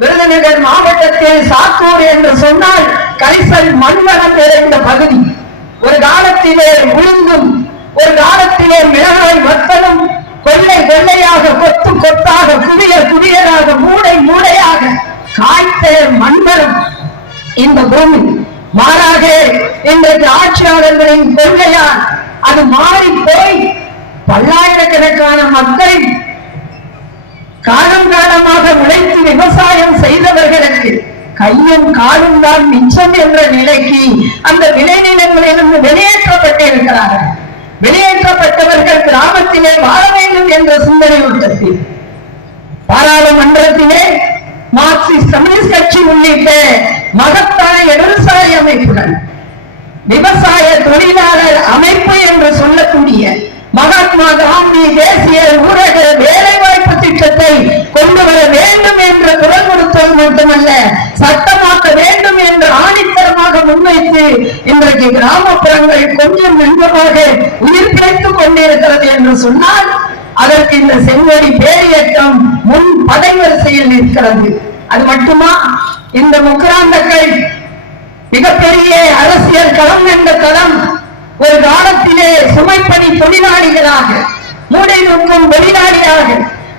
விருதுநகர் மாவட்டத்தில் சாத்தூர் என்று சொன்னால் கரிசல் மண்வளம் நிறைந்த பகுதி. ஒரு காலத்திலே உளுந்தும், ஒரு காலத்திலே மிளகாய் வத்தலும் கொள்ளை கொள்ளையாக, கொத்து கொத்தாக, குவியல் குவியலாக, மூளை மூளையாக காய்த்த மண்வளம் இந்த பூமி. மாறாக இன்றைக்கு ஆட்சியாளர்களின் கொள்கையால் அது மாறி போய் பல்லாயிரக்கணக்கான மக்கள் காலம் காலமாக உழைத்து விவசாயம் செய்தவர்களுக்கு கையும் காலும் தான் மிச்சம் என்ற நிலைக்கு அந்த விளைநிலங்களிலிருந்து வெளியேற்றப்பட்டிருக்கிறார்கள். வெளியேற்றப்பட்டவர்கள் கிராமத்திலே வாழ வேண்டும் என்ற சிந்தனை ஊட்டத்தில் பாராளுமன்றத்திலே மார்க்சிஸ்ட் கம்யூனிஸ்ட் கட்சி உள்ளிட்ட மகத்தான இடதுசாரி அமைப்புகள், விவசாய தொழிலாளர் அமைப்பு என்று சொல்லக்கூடிய மகாத்மா காந்தி தேசிய ஊரக வேலைவாய்ப்பு திட்டத்தை கொண்டு வர வேண்டும் என்று குரல் கொடுத்தது மட்டுமல்ல, சட்டமாக்க வேண்டும் என்று ஆணித்தரமாக முன்வைத்து இன்றைக்கு கிராமப்புறங்கள் கொஞ்சம் கொஞ்சமாக உயிர் பிழைத்துக் கொண்டிருக்கிறது என்று சொன்னால் அதற்கு இந்த செங்கோடி பேரியக்கம் முன் படைவரிசையில் நிற்கிறது. அது மட்டுமா, இந்த முக்கராந்தங்கள் மிகப்பெரிய அரசியல் களம் என்ற களம் ஒரு காலத்திலே சுமைப்பணி தொழிலாளிகளாக, மூடை நுட்கும் தொழிலாளியாக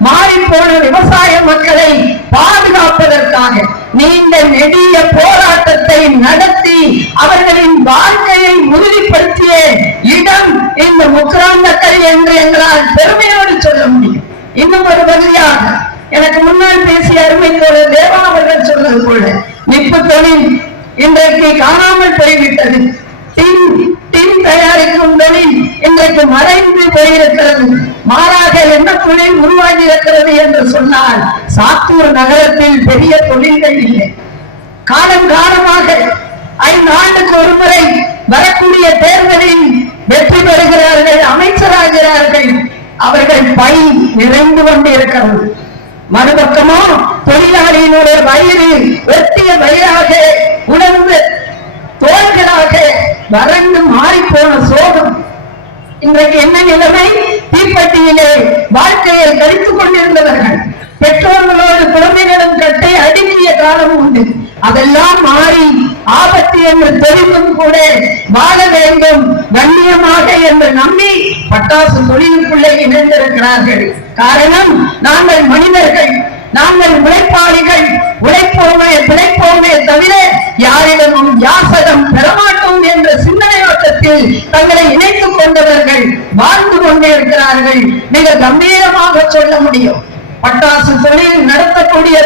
மாறிப்போன விவசாய மக்களை பாதுகாப்பதற்காக நீண்ட நெடிய போராட்டத்தை நடத்தி அவர்களின் வாழ்க்கையை உறுதிப்படுத்திய இடம் இந்த முக்கராந்தக்கரை என்று எங்களால் பெருமையோடு சொல்ல முடியும். இன்னும் ஒரு வழியாக எனக்கு முன்னால் பேசிய அருமை தோழர் தேவா அவர்கள் சொன்னது போல நிப்பு தொழில் இன்றைக்கு காணாமல் போய்விட்டது. டின் தயாரிக்கும் தொழில் இன்றைக்கு மறைந்து போயிருக்கிறது. மாறாக என்ன தொழில் உருவாகி இருக்கிறது என்று சொன்னால் சாத்தூர் நகரத்தில் பெரிய தொழில்கள் இல்லை. காலம் காலமாக 5 ஆண்டுக்கு ஒரு முறை வரக்கூடிய தேர்தலில் வெற்றி பெறுகிறார்கள், அமைச்சராகிறார்கள். அவர்கள் பை நிறைந்து கொண்டு இருக்கிறது. மறுபக்கமோ தொழிலாளியினுடைய வயிறு வெட்டிய வயிறாக, உணர்ந்து தோள்களாக வறண்டு மாறி போன சோகம். இன்றைக்கு என்ன நிலைமை? தீப்பெட்டியிலே வாழ்க்கையை கழித்துக் கொண்டிருந்தவர்கள் பெற்றோர்களோடு குழந்தைகளும் கட்டை அடுக்கிய காலம் உண்டு. அதெல்லாம் மாறி ஆபத்து என்று தெரிந்தும் கூட வாழ வேண்டும் கண்ணியமாக என்று நம்பி பட்டாசு தொழிலுக்குள்ளே இணைந்திருக்கிறார்கள். காரணம், நாங்கள் மனிதர்கள், நாங்கள் உழைப்பாளிகள், உழைப்போமே பிழைப்போமே தவிர யாரிடமும் யாசகம் பெறமாட்டோம் என்ற சிந்தனையோட்டத்தில் தங்களை இணைத்துக் கொண்டவர்கள் வாழ்ந்து கொண்டே இருக்கிறார்கள். மிக கம்பீரமாக சொல்ல முடியும். பட்டாசு தொழில் நடத்தக்கூடிய